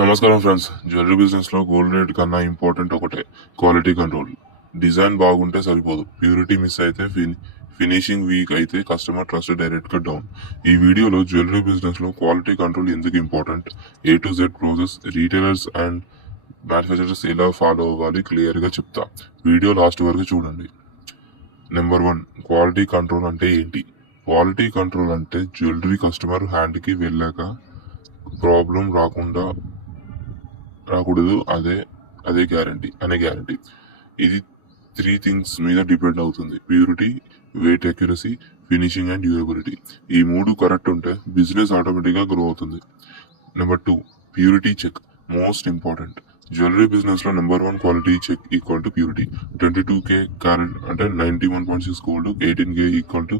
నమస్కారం friends. Jewellery business లో gold rate కన్నా ఇంపార్టెంట్ ఒకటే, క్వాలిటీ కంట్రోల్. డిజైన్ బాగుంటే సరిపోదు, ప్యూరిటీ మిస్ అయితే ఫినిషింగ్ వీక్ అయితే కస్టమర్ ట్రస్ట్ డైరెక్ట్ గా డౌన్. ఈ వీడియోలో జ్యువెలరీ బిజినెస్ లో క్వాలిటీ కంట్రోల్ ఎందుకు important, A to Z process, retailers and manufacturers ఎలా ఫాలో అవ్వాలి క్లియర్ గా చెప్తా. వీడియో లాస్ట్ వరకు చూడండి. నెంబర్ 1, క్వాలిటీ కంట్రోల్ అంటే ఏంటి? క్వాలిటీ కంట్రోల్ అంటే జ్యువెలరీ కస్టమర్ హ్యాండ్ కి వెళ్ళాక ప్రాబ్లం రాకూడదు, అదే గ్యారంటీ. ఇది 3 థింగ్స్ మీద డిపెండ్ అవుతుంది: purity, weight, accuracy, finishing and durability. ఈ 3 కరెక్ట్ ఉంటే బిజినెస్ ఆటోమేటిక్ గా గ్రో అవుతుంది. Number 2, purity check, most important. Jewellery business లో number 1 quality check equal to purity. 22K carat అంటే 91.6 gold, 18K equal to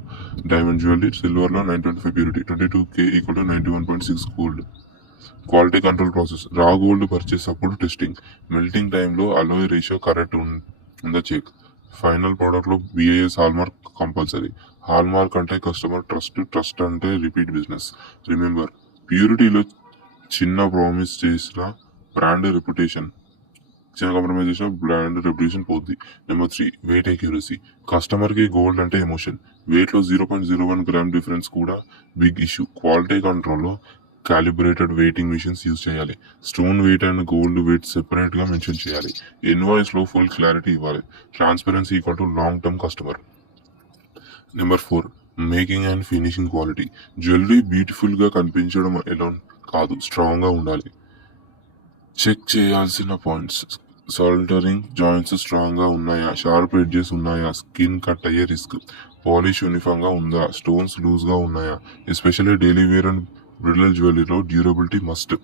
diamond jewellery, silver లో 925 purity, 22K equal to 91.6 gold. Quality control process: raw gold purchase అప్పుడు testing, melting టైంలో alloy ratio correct ఉందా check. Final product లో BIS hallmark compulsory. Hallmark అంటే customer trust అంటే repeat business. Remember, ప్యూరిటీలో చిన్న compromise చేసిన బ్రాండ్ రెప్యుటేషన్ పోద్ది. Number 3, weight accuracy. కస్టమర్ కి గోల్డ్ అంటే ఎమోషన్. వెయిట్ లో 0.01 గ్రామ్ డిఫరెన్స్ కూడా బిగ్ ఇష్యూ. క్వాలిటీ కంట్రోల్ లో క్యాలిబ్రేటెడ్ వెయిటింగ్ మిషన్స్ యూజ్ చేయాలి. Stone weight and gold weight separate గా మెన్షన్ చేయాలి. ఇన్వాయిస్ లో ఫుల్ క్లారిటీ ఇవ్వాలి. Transparency equal to long term customer. Number 4, making and finishing quality. Jewellery beautiful గా కనిపించడం alone కాదు, strong గా ఉండాలి. చెక్ చేయాల్సిన పాయింట్స్: సాల్టరింగ్ జాయింట్స్ స్ట్రాంగ్ గా ఉన్నాయా, షార్ప్ ఎడ్జెస్ ఉన్నాయా, స్కిన్ కట్ అయ్యే రిస్క్, పాలిష్ యూనిఫామ్ గా ఉందా, స్టోన్స్ లూజ్ గా ఉన్నాయా. Especially daily wear and bridal జ్యువెలరీలో durability must.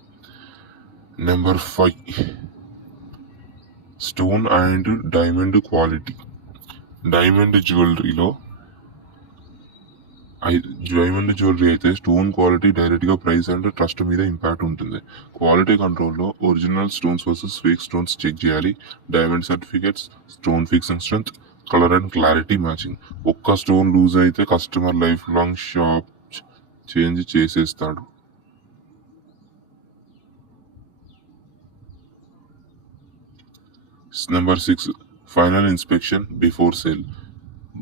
Number 5, stone and diamond quality. Diamond jewellery అయితే స్టోన్ క్వాలిటీ డైరెక్ట్ గా ప్రైస్ అండ్ ట్రస్ట్ మీద ఇంపాక్ట్ ఉంటుంది. క్వాలిటీ కంట్రోల్లో original stones versus fake stones check చేయాలి. Diamond certificates, stone fixing strength, colour and clarity matching. ఒక్క stone loose అయితే customer life long shop change చేసేస్తాడు. Number 6, final inspection before sale.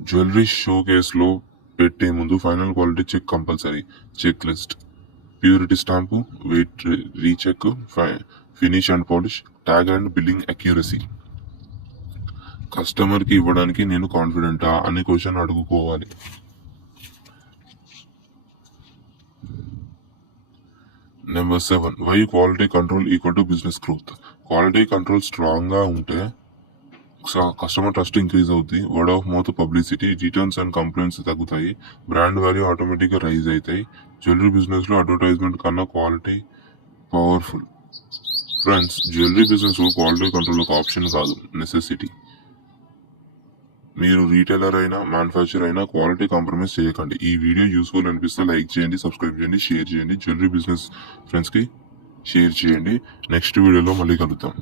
Jewellery showcase లో పెట్టే ముందు final quality check compulsory. Checklist: purity stamp, weight recheck, finish and polish, tag and billing accuracy. Customer కి ఇవ్వడానికి నేను కాన్ఫిడెంటా అనే question అడుగుకోవాలి. Number 7, why quality control equal to business growth. Quality control strong గా ఉంటే కస్టమర్ ట్రస్ట్ ఇంక్రీజ్ అవుతుంది. Word of mouth, publicity, returns and complaints తగ్గుతాయి. బ్రాండ్ వాల్యూ ఆటోమేటిక్ గా రైజ్ అవుతాయి. జ్యువెలరీ బిజినెస్ లో అడ్వర్టైజ్మెంట్ కన్నా quality powerful. Friends, jewellery business లో quality control ఒక ఆప్షన్ కాదు, నెసెసిటీ. మీరు రీటైలర్ అయినా మ్యానుఫ్యాక్చర్ అయినా క్వాలిటీ కాంప్రమైజ్ చేయకండి. ఈ వీడియో యూస్ఫుల్ అనిపిస్తే లైక్ చేయండి, సబ్స్క్రైబ్ చేయండి, షేర్ చేయండి. జ్యువెలరీ బిజినెస్ ఫ్రెండ్స్ కి షేర్ చేయండి. నెక్స్ట్ వీడియోలో మళ్ళీ కలుద్దాం.